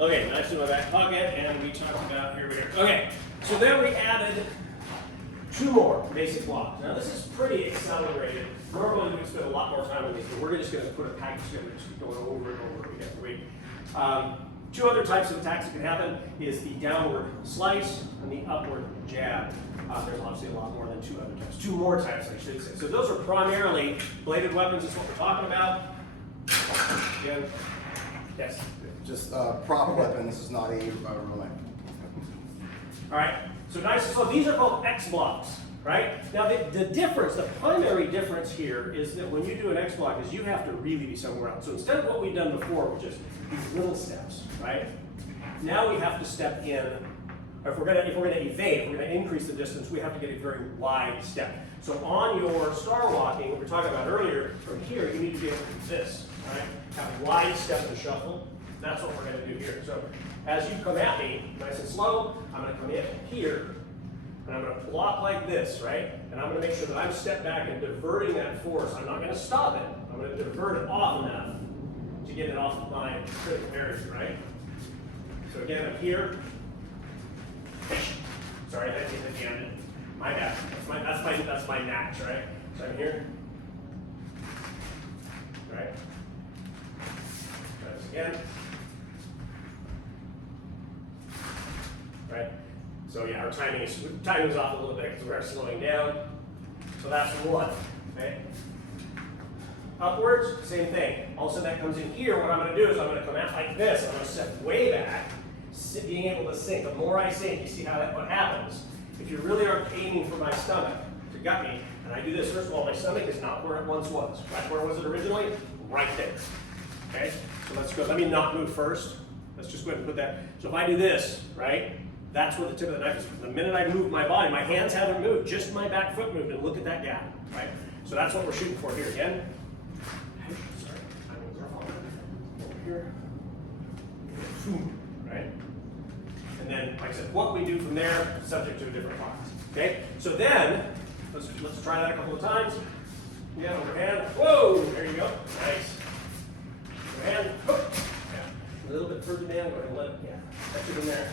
Okay, nice in my back pocket, and we talked about, here we go. Okay, so then we added 2 more basic blocks. Now this is pretty accelerated. Normally we spend a lot more time on these, but we're just going to put a package together, just keep going over and over again every week. 2 other types of attacks that can happen is the downward slice and the upward jab. There's obviously a lot more than 2 other types. 2 more types, I should say. So those are primarily bladed weapons, is what we're talking about. Again, yes. Just prop weapon. This is not a ruling. All right. So nice and slow. These are called X blocks, right? Now the difference, the primary difference here is that when you do an X block is you have to really be somewhere else. So instead of what we've done before, which is these little steps, right? Now we have to step in. If we're gonna evade, if we're gonna increase the distance, we have to get a very wide step. So on your star walking, what we were talking about earlier, from here you need to be able to do this, right? Have a wide step and shuffle. That's what we're gonna do here. So as you come at me, nice and slow, I'm gonna come in here, and I'm gonna block like this, right? And I'm gonna make sure that I'm step back and diverting that force. I'm not gonna stop it. I'm gonna divert it off enough to get it off of my critical area, right? So again, I'm here. Sorry, I didn't hit the end. My bad. That's my match, right? So I'm here. Right? Try this again. Right? So yeah, our timing is off a little bit because we're slowing down. So that's 1. Okay? Upwards, same thing. All of a sudden that comes in here. What I'm going to do is I'm going to come out like this. I'm going to step way back, being able to sink. The more I sink, you see what happens. If you really aren't aiming for my stomach to gut me, and I do this, first of all, my stomach is not where it once was. Right where was it originally? Right there. Okay? So let's go. Let me not move first. Let's just go ahead and put that. So if I do this, right? That's where the tip of the knife is. The minute I move my body, my hands haven't moved, just my back foot moved, and look at that gap, right? So that's what we're shooting for here. Again, sorry, over here, right? And then, like I said, what we do from there, subject to a different class. Okay? So then, let's try that a couple of times. Yeah, overhand. Whoa! There you go. Nice. Overhand. Whoop. Yeah. A little bit further down. Go ahead and let it. Yeah. Catch it in there.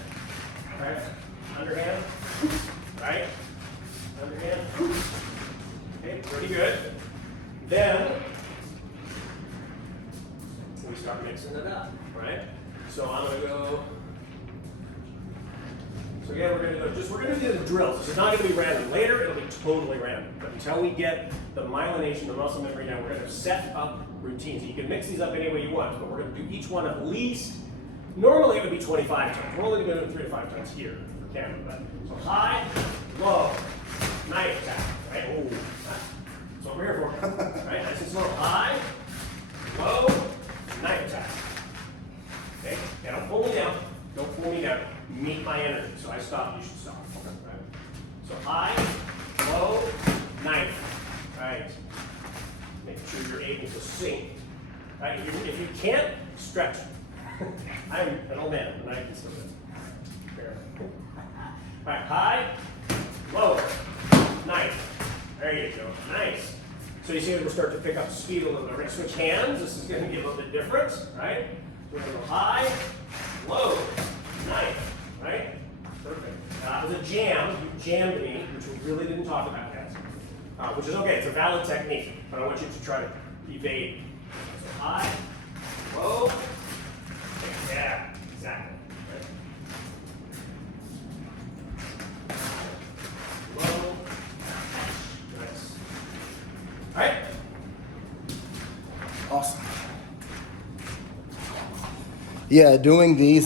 Right? Underhand. Right? Underhand. Okay, pretty good. Then we start mixing it up, right? So I'm gonna go. So again, we're gonna do the drills. This is not gonna be random. Later, it'll be totally random. But until we get the myelination, the muscle memory down, we're gonna set up routines. You can mix these up any way you want, but we're gonna do each one at least. Normally it would be 25 times. We're only going to do 3 to 5 times here for camera. But so high, low, knife attack, right? Oh, that's what we're here for. Right? Nice and slow. High, low, knife attack. Okay? And don't pull me down. Don't pull me down. Meet my energy. So I stop, you should stop. Right? So high, low, knife. Right? Make sure you're able to sink. Right? If you can't, stretch. I'm an old man, and I can still do it. All right, high, low, knife. There you go, nice. So you see that we're starting to pick up speed a little bit. We're going to switch hands. This is going to be a little bit different, right? We're going to go high, low, knife, right? Perfect. That was a jam. You jammed me, which we really didn't talk about yet, which is okay. It's a valid technique, but I want you to try to evade. So high, low. Yeah, exactly. Right. Low. Nice. All right. Awesome. Yeah, doing these